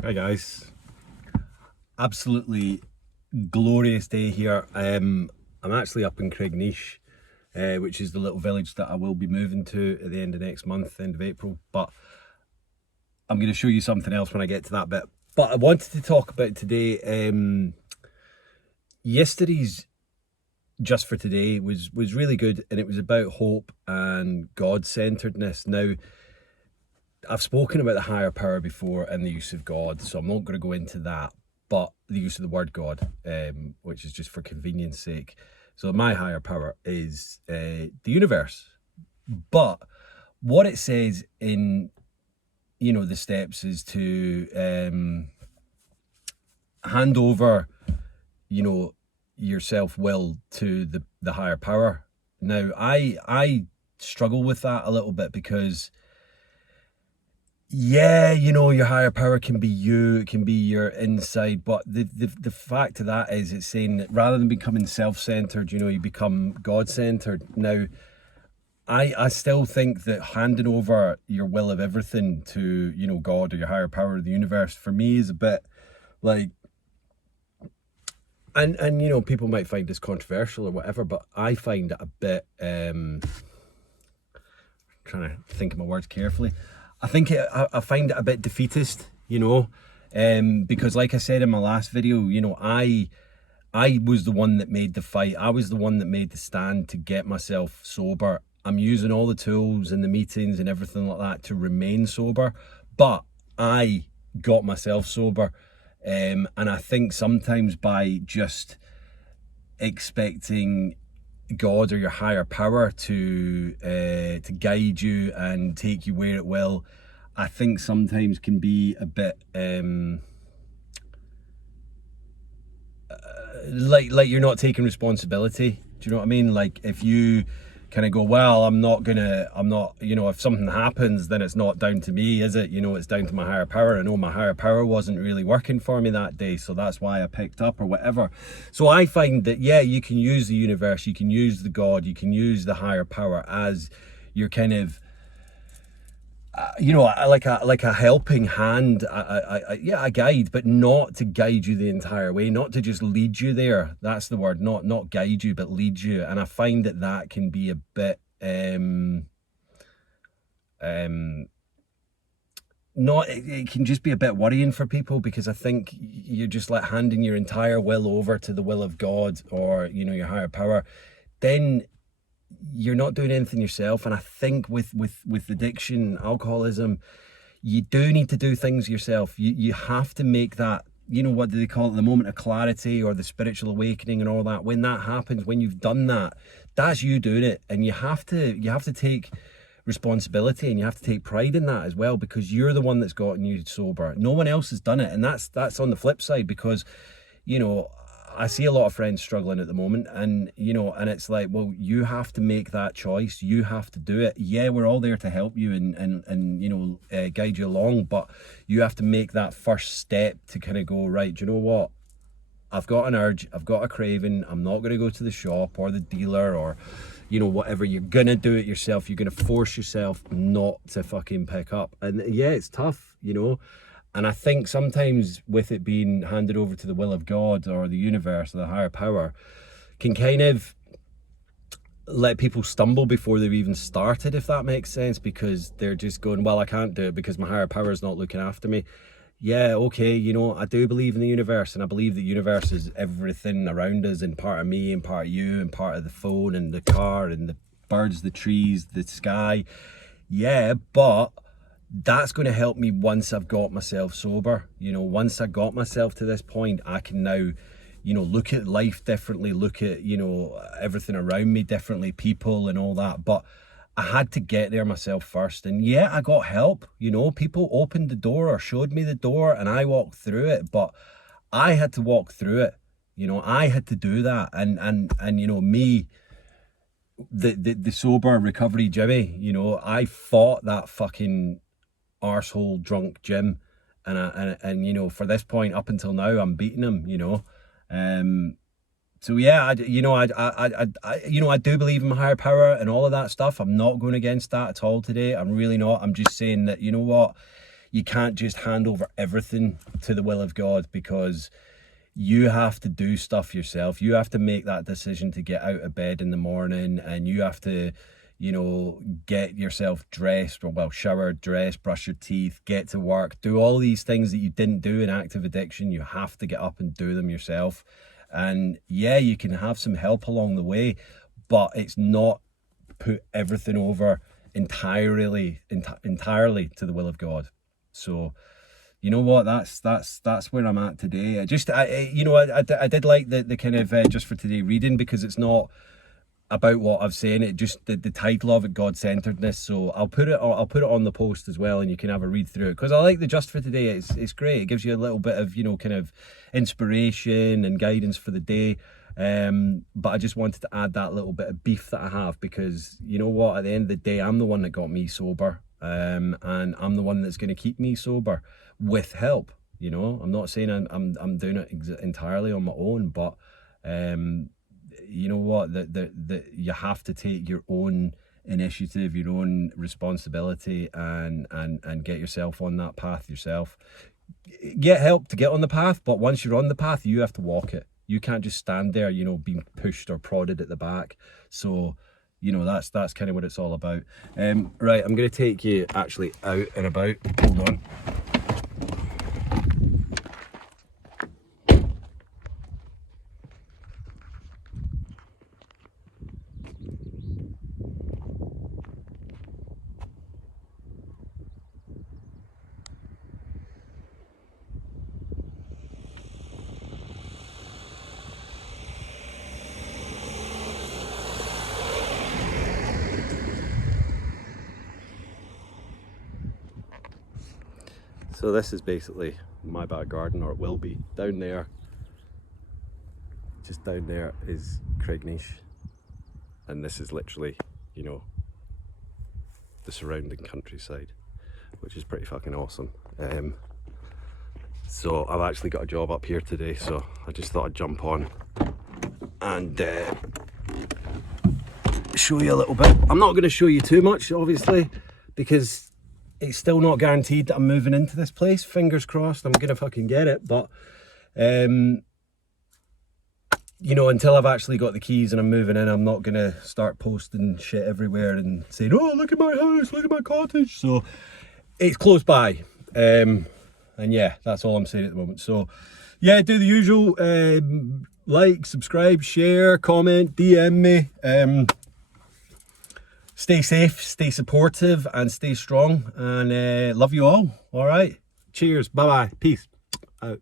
Hi guys, absolutely glorious day here. I'm actually up in Craignish, which is the little village that I will be moving to at the end of next month, end of April. But I'm going to show you something else when I get to that bit. But I wanted to talk about today. Yesterday's Just for Today was really good, and it was about hope and God-centeredness. Now, I've spoken about the higher power before and the use of God, so I'm not going to go into that, but the use of the word God, which is just for convenience sake. So my higher power is the universe. But what it says in, the steps is to hand over, your self-will to the higher power. Now, I struggle with that a little bit because yeah, your higher power can be you, it can be your inside, but the fact of that is it's saying that rather than becoming self-centered, you become God-centered. Now, I still think that handing over your will of everything to, God or your higher power of the universe, for me is a bit like, and people might find this controversial or whatever, but I find it a bit, trying to think of my words carefully. I find it a bit defeatist, because like I said in my last video, I was the one that made the fight. I was the one that made the stand to get myself sober. I'm using all the tools and the meetings and everything like that to remain sober, but I got myself sober. And I think sometimes by just expecting God or your higher power to guide you and take you where it will, I think sometimes can be a bit like you're not taking responsibility. Do you know what I mean? Like if you kind of go, well, I'm not, if something happens, then it's not down to me, is it? It's down to my higher power. I know my higher power wasn't really working for me that day, so that's why I picked up or whatever. So I find that, yeah, you can use the universe, you can use the God, you can use the higher power as your kind of, like a helping hand, a guide, but not to guide you the entire way, not to just lead you there. That's the word, not guide you, but lead you. And I find that can be a bit not, it can just be a bit worrying for people, because I think you're just like handing your entire will over to the will of God or your higher power. Then you're not doing anything yourself. And I think with addiction, alcoholism, you do need to do things yourself. You have to make that, what do they call it, the moment of clarity or the spiritual awakening and all that. When that happens, when you've done that, that's you doing it. And you have to take responsibility, and you have to take pride in that as well, because you're the one that's gotten you sober. No one else has done it. And that's on the flip side, because I see a lot of friends struggling at the moment, and and it's like, well, you have to make that choice. You have to do it. Yeah, we're all there to help you and guide you along, but you have to make that first step to kind of go, right, do you know what? I've got an urge, I've got a craving, I'm not going to go to the shop or the dealer or whatever. You're gonna do it yourself. You're gonna force yourself not to fucking pick up. And yeah, it's tough, and I think sometimes with it being handed over to the will of God or the universe or the higher power, can kind of let people stumble before they've even started, if that makes sense, because they're just going, well, I can't do it because my higher power is not looking after me. Yeah, okay, I do believe in the universe, and I believe the universe is everything around us, and part of me and part of you and part of the phone and the car and the birds, the trees, the sky. Yeah, but that's going to help me once I've got myself sober. Once I got myself to this point, I can now, look at life differently, look at, everything around me differently, people and all that. But I had to get there myself first. And yeah, I got help. People opened the door or showed me the door, and I walked through it. But I had to walk through it. I had to do that. And me, the sober recovery Jimmy, I fought that fucking arsehole drunk Jim, and for this point up until now, I'm beating him. So yeah, I do believe in higher power and all of that stuff. I'm not going against that at all today. I'm really not. I'm just saying that, what, you can't just hand over everything to the will of God, because you have to do stuff yourself. You have to make that decision to get out of bed in the morning, and you have to, you know, get yourself dressed, or well, shower, dress, brush your teeth, get to work, do all these things that you didn't do in active addiction. You have to get up and do them yourself. And yeah, you can have some help along the way, but it's not put everything over entirely to the will of God. So you know what, that's where I'm at today. I did like the kind of just for today reading, because it's not about what I've saying, it just the title of it, God-centeredness. So I'll put it on the post as well, and you can have a read through it, because I like the just for today. It's great. It gives you a little bit of, you know, kind of inspiration and guidance for the day. But I just wanted to add that little bit of beef that I have, because you know what, at the end of the day, I'm the one that got me sober, and I'm the one that's going to keep me sober with help. You know, I'm not saying I'm doing it entirely on my own, but you know what, that you have to take your own initiative, your own responsibility, and get yourself on that path yourself. Get help to get on the path, but once you're on the path, you have to walk it. You can't just stand there, you know, being pushed or prodded at the back. So, you know, that's kind of what it's all about. Right, I'm going to take you actually out and about. Hold on. So this is basically my back garden, or it will be. Down there, just down there, is Craignish, and this is literally, you know, the surrounding countryside, which is pretty fucking awesome. So I've actually got a job up here today, so I just thought I'd jump on and show you a little bit. I'm not going to show you too much, obviously, because it's still not guaranteed that I'm moving into this place. Fingers crossed I'm gonna fucking get it, but you know, until I've actually got the keys and I'm moving in, I'm not gonna start posting shit everywhere and saying, oh, look at my house, look at my cottage. So it's close by, and yeah, that's all I'm saying at the moment. So yeah, do the usual, like, subscribe, share, comment, DM me. Stay safe, stay supportive, and stay strong, and love you all. All right, cheers, bye bye, peace out.